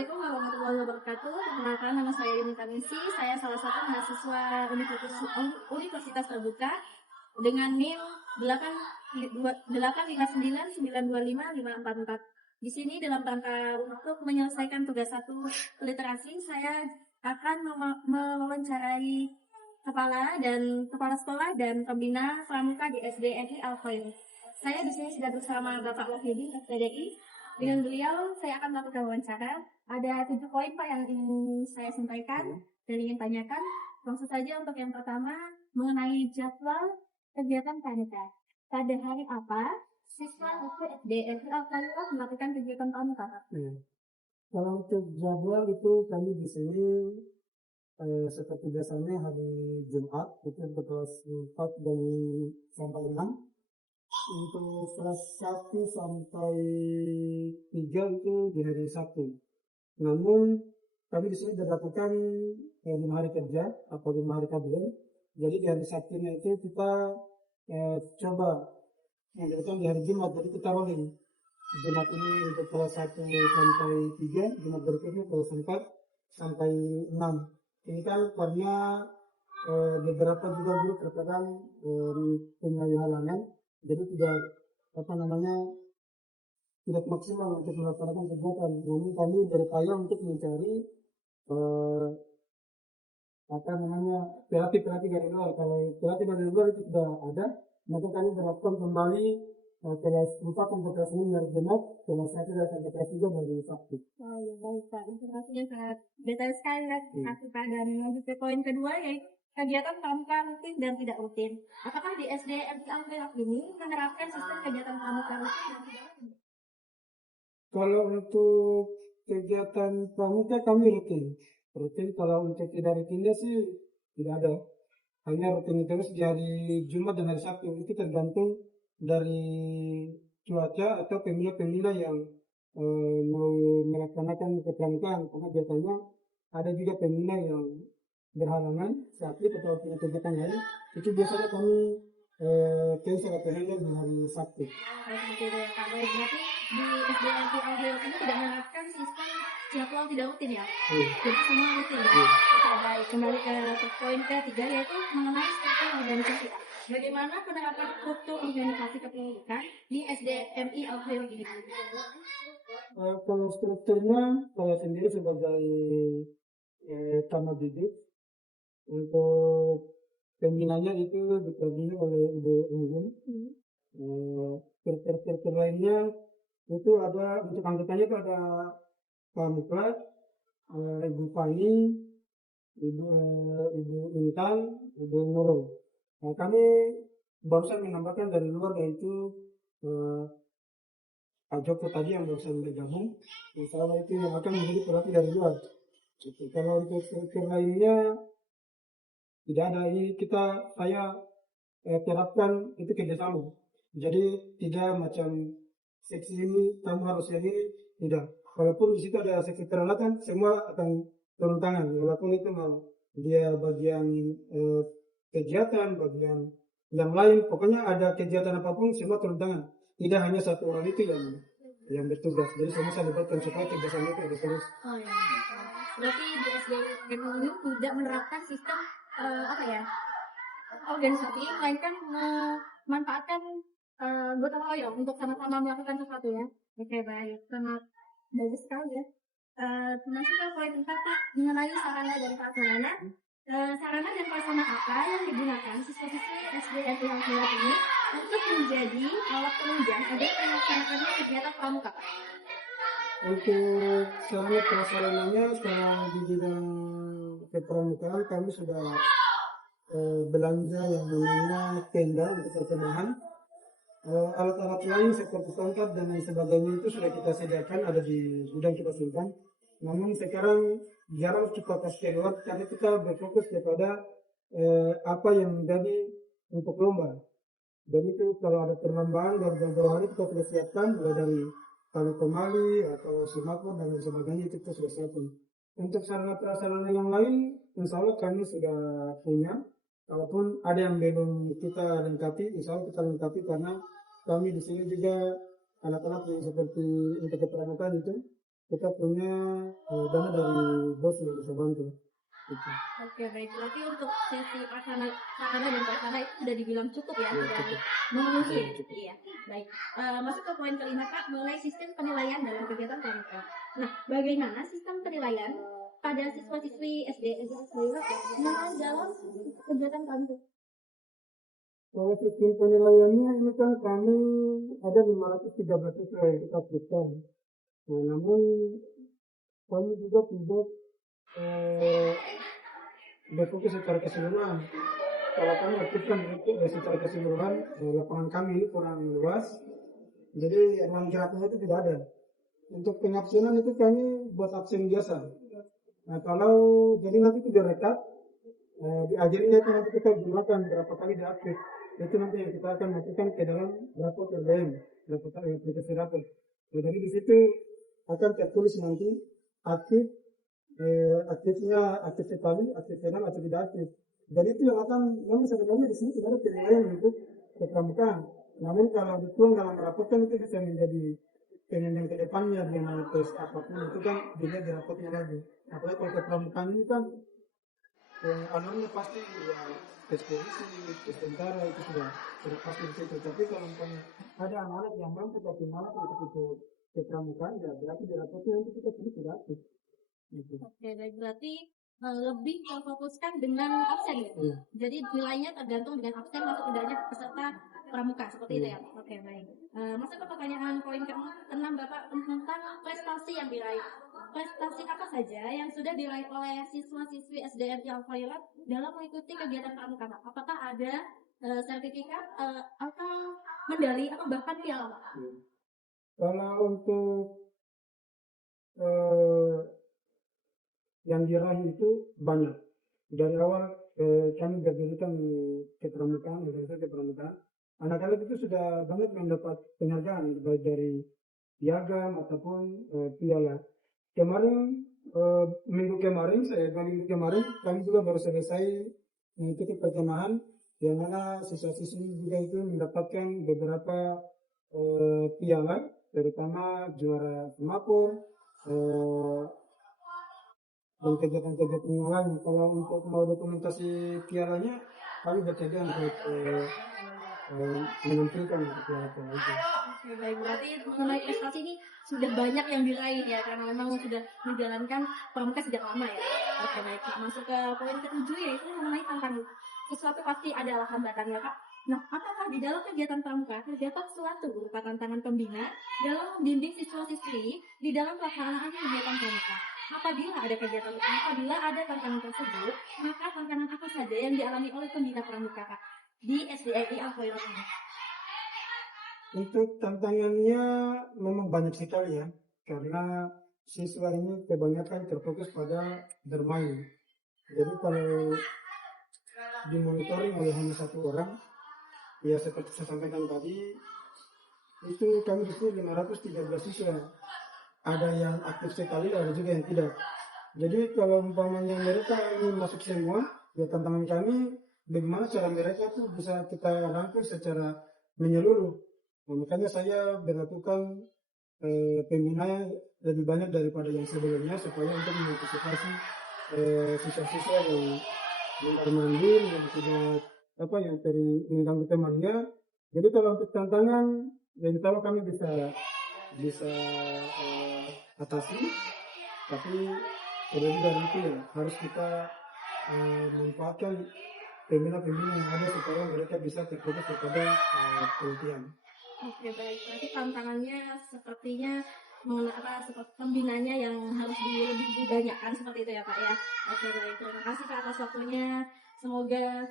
Assalamualaikum warahmatullahi wabarakatuh. Perkenalkan, nama saya Yuni Tanisi. Saya salah satu mahasiswa Universitas Terbuka dengan NIM 859925544. Di sini dalam rangka untuk menyelesaikan tugas 1 literasi, saya akan mewawancarai kepala sekolah dan pembina pramuka di SDNI Al Khair. Saya di sini sudah bersama Bapak Wahyudi SPDI. Dengan beliau saya akan melakukan wawancara. Ada 7 poin Pak yang ingin saya sampaikan dan ingin tanyakan. Langsung saja untuk yang pertama mengenai jadwal kegiatan pramuka. Pada hari apa siswa SDNI Al Khair melakukan kegiatan pramuka? Kalau untuk jadwal itu kami di sini seperti biasanya hari Jumat itu untuk kelas 4 dan sampai 6. Untuk kelas 1 sampai 3 itu di hari Sabtu. Namun kami di sini berlakukan 5 hari kerja atau 5 hari kabinet. Jadi di hari Sabtunya itu kita coba melakukan di hari Jumat, jadi kita rolling. Jumat ini untuk kelas 1 sampai 3, Jumat berikutnya kelas 4 sampai 6. Ini kan karena beberapa juga guru terkadang punya halangan, jadi tidak tidak maksimal untuk melaksanakan kegiatan. Namun kami berupaya untuk mencari pelatih dari luar. Kalau pelatih dari luar itu sudah ada, maka kami berlakukan kembali kelas 4 untuk kelas 6 dari Jumat, kelas 1 sampai kelas 3 dari Sabtu. Oh ya, baik Pak, informasinya sangat detail sekali Pak. Dan lanjut ke poin kedua, yaitu kegiatan pramuka rutin dan tidak rutin. Apakah di SDNI Al Khair ini menerapkan sistem kegiatan pramuka rutin dan tidak rutin? Kalau untuk kegiatan pramuka kami rutin. Kalau untuk tidak rutinnya sih tidak ada. Hanya rutin terus di hari Jumat dan hari Sabtu. Itu tergantung dari cuaca atau pembina yang mau melaksanakan kepramukaan. Karena biasanya ada juga pembina yang berhalangan sakit atau punya kegiatan lain. Itu biasanya kami cancel atau handle di hari Sabtu. Berarti di SDNI Al Khair ini tidak menerapkan sistem jadwal tidak rutin ya? Jadi semua rutin ya? Baik, kembali ke poin ketiga, yaitu mengenai struktur organisasi. Bagaimana penerapan struktur organisasi kependidikan di SDNI Al Khair ini? Kalau strukturnya, saya sendiri sebagai tamu didik, untuk pembinanya itu dibagi oleh Ibu Unggul. Struktur lainnya itu ada, untuk anggotanya itu ada Pak Muklas, Ibu Fani, Ibu Intan, Ibu Nurul. Kami barusan menambahkan dari luar, yaitu Pak Joko tadi yang barusan bergabung. Insya Allah itu yang akan menjadi pelatih dari luar. Kalau untuk struktur lainnya tidak ada. Ini saya terapkan itu kerjasama. Jadi tidak macam seksi ini kamu harus ini, tidak. Walaupun di situ ada seksi peralatan, semua akan turun tangan. Walaupun itu dia bagian kegiatan, bagian yang lain, pokoknya ada kegiatan apapun semua turun tangan. Tidak hanya satu orang itu yang bertugas. Jadi semua saya libatkan supaya kerjasama itu ada terus. Oh ya. Berarti di SDNI ini tidak menerapkan sistem organisasi, melainkan memanfaatkan gotong royong untuk sama-sama melakukan sesuatu ya. Oke, baik, sangat bagus sekali ya. Masuk ke poin 4 Pak, mengenai sarana dan prasarana. Sarana dan prasarana apa yang digunakan siswa-siswi SDNI Al Khair ini untuk menjadi alat penunjang agar melaksanakannya kegiatan pramuka Pak? Untuk sarana prasarananya, sekarang di bidang kepramukaan kami sudah belanja yang namanya tenda untuk perkemahan. Alat-alat lain seperti tongkat dan lain sebagainya itu sudah kita sediakan, ada di gudang kita simpan. Namun sekarang jarang kita kasih keluar karena kita berfokus kepada apa yang menjadi untuk lomba. Dan itu kalau ada perlombaan dari jauh-jauh hari kita sudah siapkan, mulai dari tali kemali atau simakor dan lain sebagainya itu kita sudah siapkan. Untuk sarana-prasarana yang lain, insya Allah kami sudah punya. Walaupun ada yang belum kita lengkapi, insya Allah kita lengkapi karena kami di sini juga alat-alat yang seperti untuk kepramukaan itu kita punya dana dari bos yang bisa bantu. Gitu. Oke, baik. Berarti untuk sesi sarana dan prasarana itu sudah dibilang cukup ya, Iya, sudah cukup. memenuhi. Cukup. Iya, baik. Masuk ke poin kelima Kak, mengenai sistem penilaian dalam kegiatan pramuka. Nah, bagaimana sistem penilaian pada siswa-siswi SD dalam kegiatan pramuka? Kalau sistem penilaiannya ini kan kami ada 513 siswa yang kita periksa. Nah, namun kami juga tidak berfokus secara keseluruhan. Kalau kami aktifkan itu secara keseluruhan, lapangan kami ini kurang luas, jadi ruang geraknya itu tidak ada. Untuk pengabsenan itu kami buat absen biasa. Nah, kalau jadi nanti itu direkap, diajarinya itu nanti kita gunakan berapa kali diaktif. Itu nanti yang kita akan masukkan ke dalam rapor RDM, rapor aplikasi rapor. Nah, jadi di situ akan tertulis nanti aktif, aktif sekali, aktif sedang, aktif tidak aktif. Jadi itu yang akan, memang sebenarnya di sini tidak ada penilaian untuk kepramukaan. Namun kalau dituang dalam rapor kan itu bisa menjadi penilaian ke depannya dengan tes apapun itu kan dilihat di rapornya lagi. Apalagi kalau kepramukaan ini kan alurnya pasti ya tes polisi, tes tentara itu sudah pasti di situ. Tapi kalau misalnya ada anak-anak yang mampu tapi malas untuk ikut kepramukaan, ya berarti di rapornya nanti kita tulis tidak aktif. Gitu. Oke, baik. Berarti lebih terfokuskan dengan absen ya? Jadi nilainya tergantung dengan absen masuk tidaknya peserta pramuka, seperti itu ya? Oke, baik. Masuk ke pertanyaan poin ke-6 Bapak tentang prestasi yang diraih. Prestasi apa saja yang sudah diraih oleh siswa-siswi SDN Al-Khairat dalam mengikuti kegiatan pramuka? Apakah ada sertifikat atau medali atau bahkan piala? Kalau untuk yang diraih itu banyak. Dari awal kami berdirikan kepramukaan, organisasi kepramukaan, anak-anak itu sudah banyak mendapat penghargaan baik dari piagam ataupun piala. Kemarin minggu kemarin kami juga baru selesai mengikuti pertemuan yang mana siswa-siswi juga itu mendapatkan beberapa piala, terutama juara semapur dan kegiatan-kegiatan yang lain. Kalau untuk mau dokumentasi pialanya, kami bersedia untuk menampilkan piala itu. Oke, baik. Berarti mengenai prestasi ini sudah banyak yang diraih ya, karena memang sudah menjalankan pramuka sejak lama ya. Oke, baik. Masuk ke poin ke-7 yaitu mengenai tantangan. Sesuatu pasti adalah hambatannya, Kak. Nah, apakah di dalam kegiatan pramuka terdapat suatu berupa tantangan pembina dalam membimbing siswa-siswi di dalam pelaksanaan kegiatan pramuka? Apabila ada tantangan tersebut, maka tantangan apa saja yang dialami oleh pembina pramuka, Kak, di SDNI Al-Khairat ini? Untuk tantangannya memang banyak sekali ya, karena siswa ini kebanyakan terfokus pada bermain. Jadi kalau dimonitoring oleh hanya satu orang, ya seperti saya sampaikan tadi, itu kami di sini 513 siswa. Ada yang aktif sekali, ada juga yang tidak. Jadi kalau umpamanya mereka ini masuk semua, ya tantangan kami bagaimana cara mereka tuh bisa kita rangkul secara menyeluruh. Nah, makanya saya berlakukan pembina lebih banyak daripada yang sebelumnya supaya untuk mengantisipasi siswa-siswa yang mandiri, yang tidak yang mengganggu temannya. Jadi kalau untuk tantangan, yang kalau kami bisa atasi, tapi lebih dari itu ya harus kita manfaatkan pembina-pembina yang ada supaya mereka bisa terfokus kepada penelitian. Oke, baik. Berarti tantangannya sepertinya seperti pembinanya yang harus lebih dibanyakan seperti itu ya, Pak ya. Oke, baik. Terima kasih Kak atas waktunya. Semoga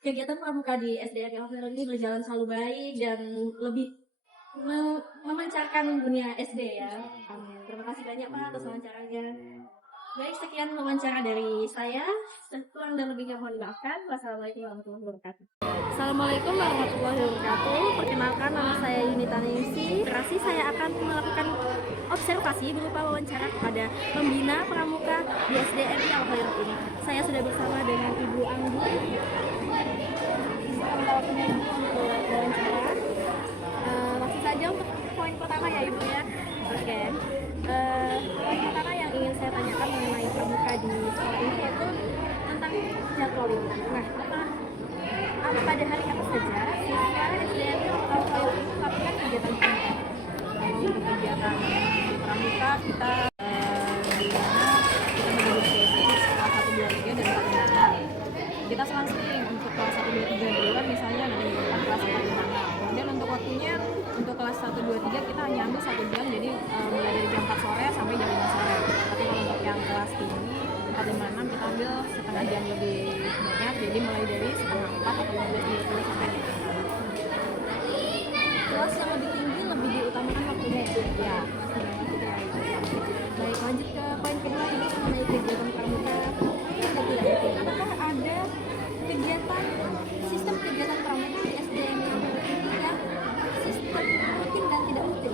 kegiatan pramuka di SDN Al-Khairat ini berjalan selalu baik dan lebih memancarkan dunia SD ya. Amin. Terima kasih banyak Pak atas wawancaranya. Baik, sekian wawancara dari saya. Kurang dan lebihnya mohon dimaafkan. Wassalamualaikum warahmatullahi wabarakatuh. Assalamualaikum warahmatullahi wabarakatuh. Perkenalkan, nama saya Yunita Ningsi. Saya akan melakukan observasi berupa wawancara kepada pembina pramuka di SDN Al-Khairat ini. Saya sudah bersama dengan Ibu Anggu. Waktunya Ibu untuk wawancara. Langsung saja untuk poin pertama ya Ibu ya. Oke. Yang pertama yang ingin saya tanyakan mengenai pramuka di sekolah ini yaitu tentang jadwal ini. Nah, pada hari apa saja siswa SDN kalau ini melakukan kegiatan pramuka? Kalau untuk kegiatan di pramuka kita di mana kita memiliki kelas 1, 2, 3 dan 4, 5, 6. Kita selang-seling untuk kelas 1, 2, 3 duluan misalnya nanti kelas 4, 5, 6. Kemudian untuk waktunya untuk kelas 1, 2, 3 kita hanya ambil 1 jam, jadi mulai dari jam 4 sore sampai jam 5 sore. Tapi kalau untuk yang kelas tinggi 4, 5, 6 kita ambil setengah jam lebih banyak, jadi mulai dari setengah 4 atau 15.30 sampai jam 5. Kelas yang lebih tinggi lebih diutamakan waktunya ya. Baik, lanjut ke poin kedua ini mengenai kegiatan pramuka. Apakah ada kegiatan sistem kegiatan pramuka di SDN yang sistem rutin dan tidak rutin?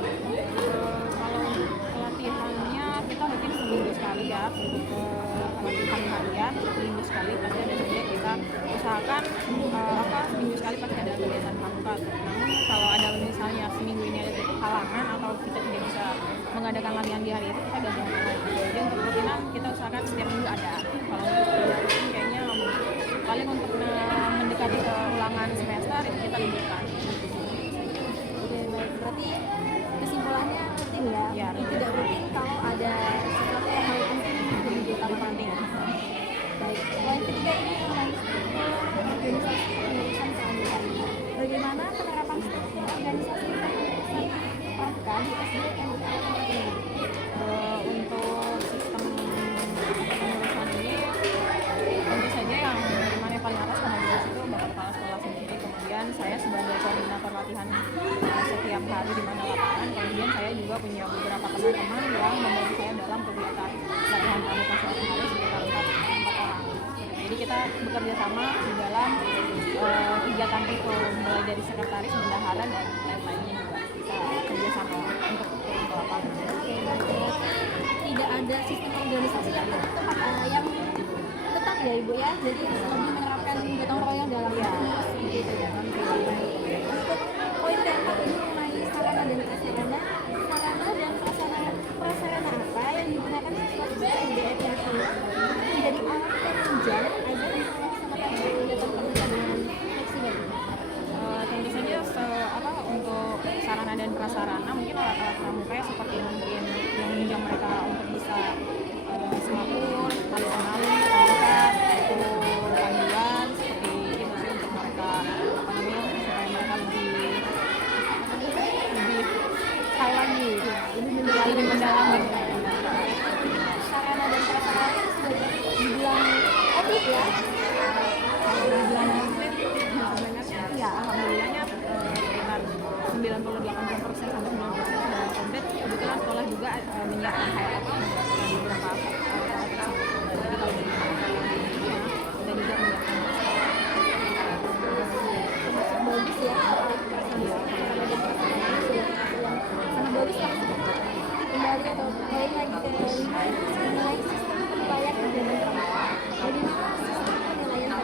Kalau pelatihannya kita mungkin seminggu sekali ya, untuk pelatihan harian seminggu sekali pasti ada saja kita usahakan seminggu sekali pasti ada kegiatan pramuka. Namun kalau ada misalnya seminggu ini ada halangan atau kita tidak bisa mengadakan latihan di hari itu, kita ganti hari lain. Jadi untuk rutinan kita usahakan setiap minggu ada. Kalau untuk tidak rutin kayaknya paling untuk mendekati ke ulangan semester itu kita liburkan. Oke, baik. Berarti kesimpulannya rutin ya? Ya, tidak rutin kalau ada sesuatu yang hal penting jadi diutamakan. Baik, poin ketiga ini mengenai organisasi pengurusan keanggotaan. Bagaimana penerapan struktur organisasi pengurusan pramuka di SDN ini? Untuk sistem pengurusan ini tentu saja yang paling atas pengurus itu bapak kepala sekolah sendiri, kemudian saya sebagai koordinator latihan setiap hari di mana lapangan, kemudian saya juga punya beberapa teman-teman yang membantu saya dalam kegiatan latihan pramuka suatu hari sekitar 4 orang. Jadi kita bekerja sama di dalam kegiatan itu, mulai dari sekretaris, bendahara dan lain-lainnya juga kita kerjasama untuk turun ke lapangan. Tidak ada sistem organisasi yang tetap ya Ibu ya, jadi lebih menerapkan gotong royong dalam pengurus gitu ya. Untuk poin keempat ini mengenai sarana dan prasarana apa yang digunakan siswa SDN yang menjadi alat penunjang agar melaksanakan kegiatan pramuka dengan fleksibel. Tentu saja untuk sarana dan prasarana mungkin alat-alat pramuka ya, seperti mungkin yang menunjang mereka untuk bisa semapur, alun-alun, tongkat, atau panduan seperti itu sih untuk mereka supaya mereka lebih tahu lagi, lebih mendalami. Sarana dan prasarana sudah dibilang komplit ya. Dibilang komplit, ya alhamdulillahnya sekitar 98% sampai 90% sudah komplit. Kebetulan sekolah juga menyiapkan beberapa jadi kalau di kita juga menyiapkan bagus ya, sangat bagus lah. Kembali atau balik lagi ke mengenai sistem penilaian kegiatan pramuka. Bagaimana sistem penilaian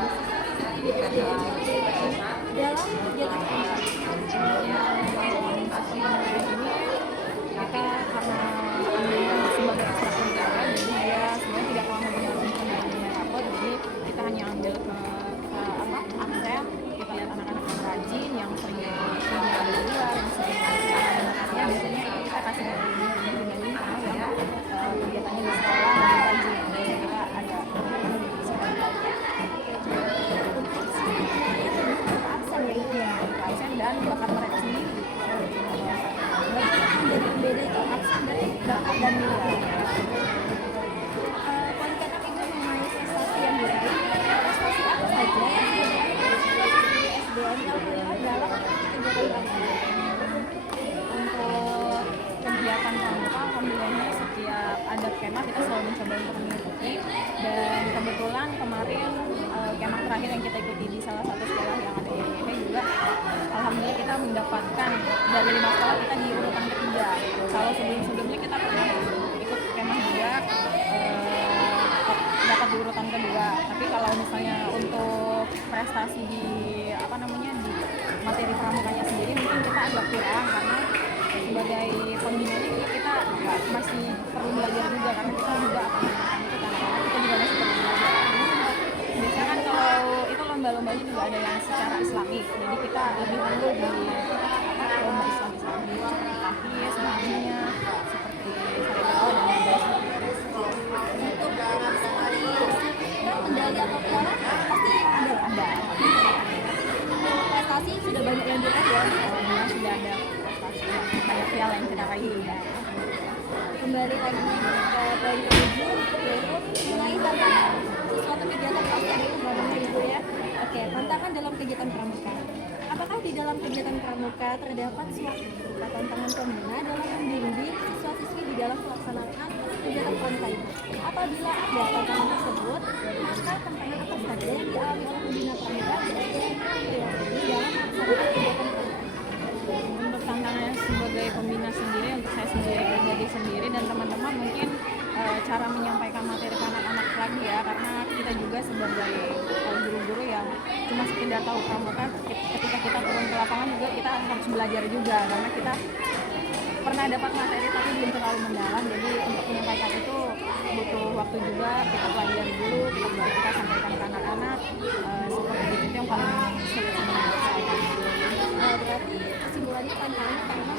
di SDN dalam kegiatan pramuka? Kita karena sebagai peserta negara, jadi dia sebenarnya tidak pernah mempunyai dengan rapot, jadi kita hanya ambil ke absen, kita lihat anak-anak yang rajin, yang sering punya di luar, yang sering ya biasanya kita kasih dibanding sama yang kegiatannya di sekolah yang rajin, jadi kita ada absen ya itu ya, absen dan bakat mereka sendiri. Menjadi pembeda itu absen dari bakat dan nilai. Poin keenam itu mengenai prestasi yang diraih. Prestasi apa saja yang sudah diraih di SDN yang terlibat dalam kegiatan pramuka? Untuk kegiatan pramuka, alhamdulillahnya setiap ada kemah kita selalu mencoba untuk mengikuti, dan kebetulan kemarin kemah terakhir yang kita ikuti di salah satu sekolah yang ada di RGP juga, alhamdulillah kita mendapatkan dari 5 sekolah kita di urutan ketiga. Kalau sebelumnya kita pernah ikut kemah juga dapat di urutan kedua, tapi kalau misalnya untuk prestasi di di materi pramukanya sendiri mungkin kita agak kurang karena sebagai pembinanya juga kita masih perlu belajar juga, karena kita juga akan menggunakan itu kan, kita juga masih perlu belajar. Biasanya kan kalau itu lomba-lombanya juga ada yang secara islami, jadi kita lebih unggul di lomba islami seperti tahfiz, sebagainya, seperti syariah dan lain-lain seperti itu. Untuk sertifikat medali atau piala pasti ada. Prestasi sudah banyak yang diraih ya. Alhamdulillah sudah ada prestasi banyak piala yang kita raih ya. Kembali lagi ke poin ke-7 yaitu mengenai tantangan. Suatu kegiatan pasti ada tantangannya gitu ya. Oke, tantangan dalam kegiatan pramuka. Apakah di dalam kegiatan pramuka terdapat suatu berupa tantangan pembina dalam membimbing siswa-siswi di dalam pelaksanaan kegiatan pramuka itu? Apabila ada tantangan tersebut, maka tantangan apa saja yang dialami oleh pembina pramuka di dalam melaksanakan kegiatan pramuka? Untuk tantangannya sebagai pembina sendiri, untuk saya sendiri pribadi sendiri dan teman-teman mungkin cara menyampaikan materi ke anak-anak lagi ya, karena kita juga sebagai guru-guru yang cuma sekedar tahu pramuka, ketika kita turun ke lapangan juga kita harus belajar juga, karena kita pernah dapat materi tapi belum terlalu mendalam, jadi untuk menyampaikan itu butuh waktu juga, kita pelajari dulu, baru kita sampaikan ke anak-anak, seperti itu yang paling sulit menurut saya. Berarti kesimpulannya tantangannya karena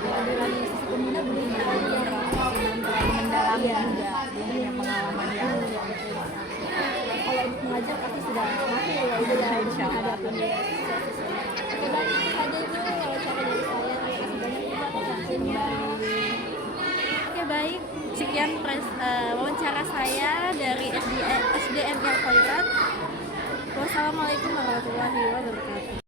memang dari sisi pembina belum terlalu mendalam ya, belum punya pengalaman yang kalau untuk mengajar pasti sudah mahir ya udah ya Insya Allah. menghadapi siswa-siswa. Oke, baik, itu saja itu wawancara dari saya. Terima kasih banyak juga atas waktunya. Oke, baik, sekian wawancara saya dari SDN Khairat. Wassalamualaikum warahmatullahi wabarakatuh.